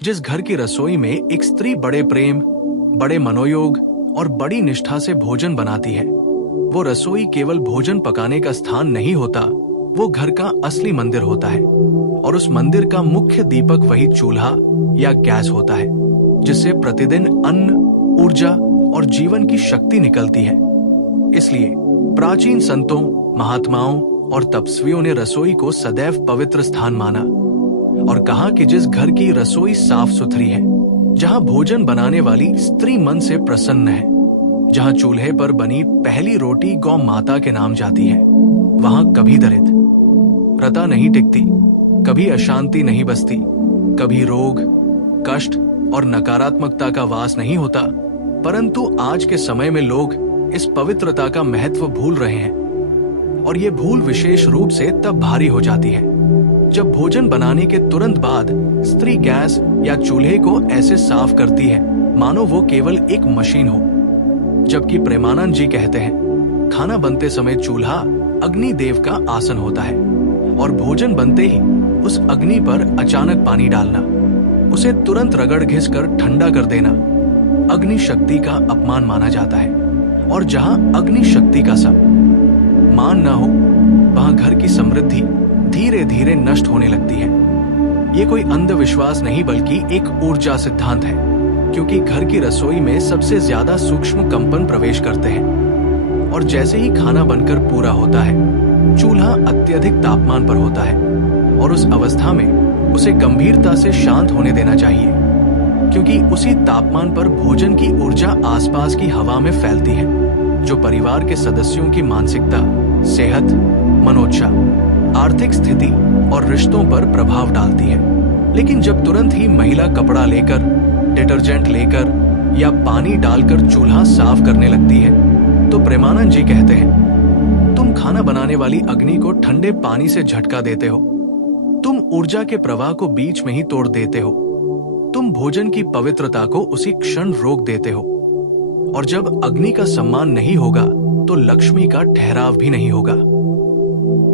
जिस घर की रसोई में एक स्त्री बड़े प्रेम, बड़े मनोयोग और बड़ी निष्ठा से भोजन बनाती है, वो रसोई केवल भोजन पकाने का स्थान नहीं होता, वो घर का असली मंदिर होता है। और उस मंदिर का मुख्य दीपक वही चूल्हा या गैस होता है, जिससे प्रतिदिन अन्न, ऊर्जा और जीवन की शक्ति निकलती है। इसलिए प्राचीन संतों, महात्माओं और तपस्वियों ने रसोई को सदैव पवित्र स्थान माना और कहा कि जिस घर की रसोई साफ सुथरी है, जहां भोजन बनाने वाली स्त्री मन से प्रसन्न है, जहां चूल्हे पर बनी पहली रोटी गौ माता के नाम जाती है, वहां कभी दरिद्रता नहीं टिकती, कभी अशांति नहीं बसती, कभी रोग, कष्ट और नकारात्मकता का वास नहीं होता। परंतु आज के समय में लोग इस पवित्रता का महत्व भूल रहे हैं, और ये भूल विशेष रूप से तब भारी हो जाती है जब भोजन बनाने के तुरंत बाद स्त्री गैस या चूल्हे को ऐसे साफ करती है मानो वो केवल एक मशीन हो। जबकि प्रेमानंद जी कहते हैं, खाना बनते समय चूल्हा अग्नि देव का आसन होता है और भोजन बनते ही उस अग्नि पर अचानक पानी डालना, उसे तुरंत रगड़ घिस कर ठंडा कर देना अग्नि शक्ति का अपमान माना जाता है। और जहां अग्नि शक्ति का सम्मान न हो, वहां घर की समृद्धि धीरे धीरे नष्ट होने लगती है। ये कोई अंधविश्वास नहीं बल्कि एक ऊर्जा सिद्धांत है, क्योंकि घर की रसोई में सबसे ज्यादा सूक्ष्म कंपन प्रवेश करते हैं। और जैसे ही खाना बनकर पूरा होता है, चूल्हा अत्यधिक तापमान पर होता है और उस अवस्था में उसे गंभीरता से शांत होने देना चाहिए, क्योंकि उसी तापमान पर भोजन की ऊर्जा आसपास की हवा में फैलती है, जो परिवार के सदस्यों की मानसिकता, सेहत, मनोच्छा, आर्थिक स्थिति और रिश्तों पर प्रभाव डालती है। लेकिन जब तुरंत ही महिला कपड़ा लेकर, डिटर्जेंट लेकर या पानी डालकर चूल्हा साफ करने लगती है, तो प्रेमानंद जी कहते हैं, तुम खाना बनाने वाली अग्नि को ठंडे पानी से झटका देते हो, तुम ऊर्जा के प्रवाह को बीच में ही तोड़ देते हो, तुम भोजन की पवित्रता को उसी क्षण रोक देते हो। और जब अग्नि का सम्मान नहीं होगा तो लक्ष्मी का ठहराव भी नहीं होगा।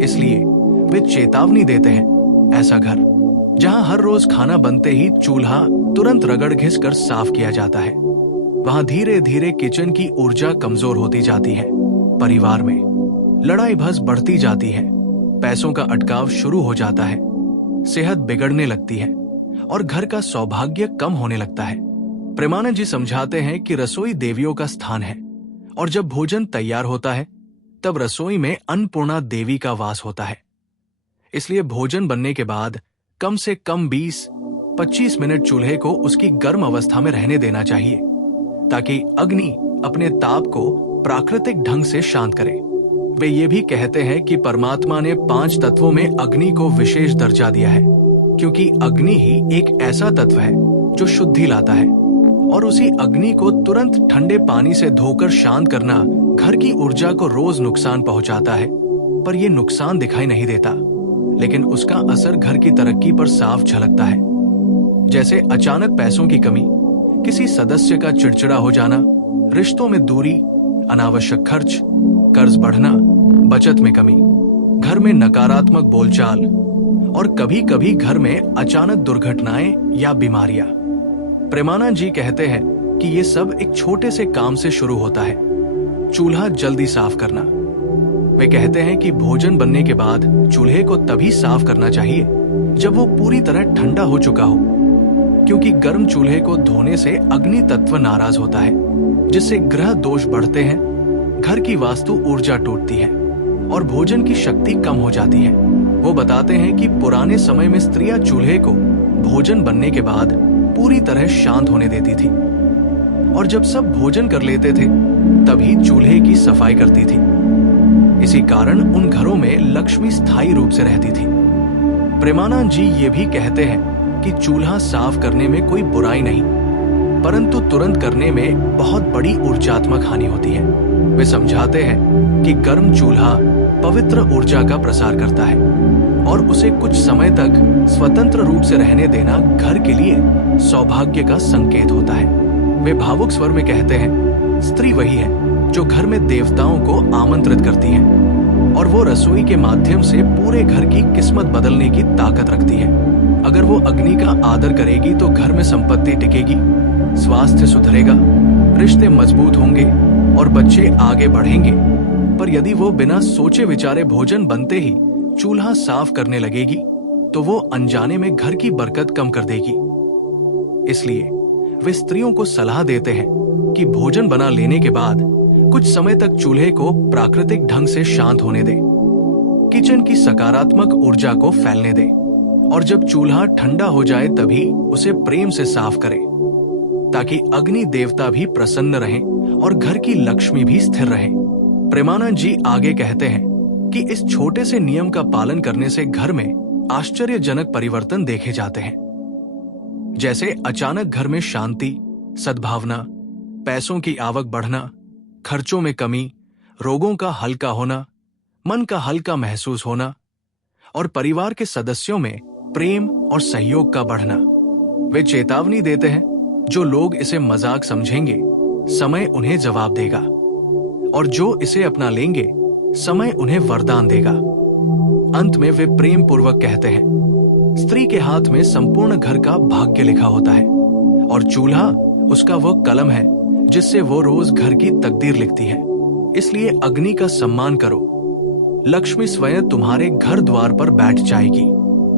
इसलिए वे चेतावनी देते हैं, ऐसा घर जहां हर रोज खाना बनते ही चूल्हा तुरंत रगड़ घिस कर साफ किया जाता है, वहां धीरे धीरे किचन की ऊर्जा कमजोर होती जाती है, परिवार में लड़ाई भस बढ़ती जाती है, पैसों का अटकाव शुरू हो जाता है, सेहत बिगड़ने लगती है और घर का सौभाग्य कम होने लगता है। प्रेमानंद जी समझाते हैं कि रसोई देवियों का स्थान है, और जब भोजन तैयार होता है तब रसोई में अन्नपूर्णा देवी का वास होता है। इसलिए भोजन बनने के बाद कम से कम 20-25 मिनट चूल्हे को उसकी गर्म अवस्था में रहने देना चाहिए, ताकि अग्नि अपने ताप को प्राकृतिक ढंग से शांत करे। वे ये भी कहते हैं कि परमात्मा ने 5 तत्वों में अग्नि को विशेष दर्जा दिया है, क्योंकि अग्नि ही एक ऐसा तत्व है जो शुद्धि लाता है, और उसी अग्नि को तुरंत ठंडे पानी से धोकर शांत करना घर की ऊर्जा को रोज नुकसान पहुंचाता है। पर यह नुकसान दिखाई नहीं देता, लेकिन उसका असर घर की तरक्की पर साफ झलकता है। जैसे अचानक पैसों की कमी, किसी सदस्य का चिड़चिड़ा हो जाना, रिश्तों में दूरी, अनावश्यक खर्च, कर्ज बढ़ना, बचत में कमी, घर में नकारात्मक बोलचाल और कभी कभी घर में अचानक दुर्घटनाएं या बीमारियां। प्रेमानंद जी कहते हैं कि ये सब एक छोटे से काम से शुरू होता है, चूल्हा जल्दी साफ करना। वे कहते हैं कि भोजन बनने के बाद चूल्हे को तभी साफ करना चाहिए जब वो पूरी तरह ठंडा हो चुका हो, क्योंकि गर्म चूल्हे को धोने से अग्नि तत्व नाराज होता है, जिससे ग्रह दोष बढ़ते हैं, घर की वास्तु ऊर्जा टूटती है और भोजन की शक्ति कम हो जाती है। वो बताते हैं कि पुराने समय में स्त्रियां चूल्हे को भोजन बनने के बाद पूरी तरह शांत होने देती थी, और जब सब भोजन कर लेते थे तभी चूल्हे की सफाई करती थी। इसी कारण उन घरों में लक्ष्मी स्थायी रूप से रहती थी। प्रेमानंद जी ये भी कहते हैं कि चूल्हा साफ करने में कोई बुराई नहीं, परंतु तुरंत करने में बहुत बड़ी ऊर्जात्मक हानि होती है। वे समझाते हैं कि गर्म चूल्हा पवित्र ऊर्जा का प्रसार करता है, और उसे कुछ समय तक स्वतंत्र रूप से रहने देना घर के लिए सौभाग्य का संकेत होता है। वे भावुक स्वर में कहते हैं, स्त्री वही है जो घर में देवताओं को आमंत्रित करती है, और वो रसोई के माध्यम से पूरे घर की किस्मत बदलने की ताकत रखती है। अगर वो अग्नि का आदर करेगी तो घर में संपत्ति टिकेगी, स्वास्थ्य सुधरेगा, रिश्ते मजबूत होंगे और बच्चे आगे बढ़ेंगे। पर यदि वो बिना सोचे विचारे भोजन बनते ही चूल्हा साफ करने लगेगी तो वो अनजाने में घर की बरकत कम कर देगी। इसलिए वे स्त्रियों को सलाह देते हैं कि भोजन बना लेने के बाद कुछ समय तक चूल्हे को प्राकृतिक ढंग से शांत होने दें, किचन की सकारात्मक ऊर्जा को फैलने दें और जब चूल्हा ठंडा हो जाए तभी उसे प्रेम से साफ करें, ताकि अग्नि देवता भी प्रसन्न रहें और घर की लक्ष्मी भी स्थिर रहे। प्रेमानंद जी आगे कहते हैं कि इस छोटे से नियम का पालन करने से घर में आश्चर्यजनक परिवर्तन देखे जाते हैं, जैसे अचानक घर में शांति, सद्भावना, पैसों की आवक बढ़ना, खर्चों में कमी, रोगों का हल्का होना, मन का हल्का महसूस होना और परिवार के सदस्यों में प्रेम और सहयोग का बढ़ना। वे चेतावनी देते हैं, जो लोग इसे मजाक समझेंगे समय उन्हें जवाब देगा और जो इसे अपना लेंगे समय उन्हें वरदान देगा। अंत में वे प्रेम पूर्वक कहते हैं, स्त्री के हाथ में संपूर्ण घर का भाग्य लिखा होता है और चूल्हा उसका वो कलम है जिससे वो रोज घर की तकदीर लिखती है। इसलिए अग्नि का सम्मान करो, लक्ष्मी स्वयं तुम्हारे घर द्वार पर बैठ जाएगी।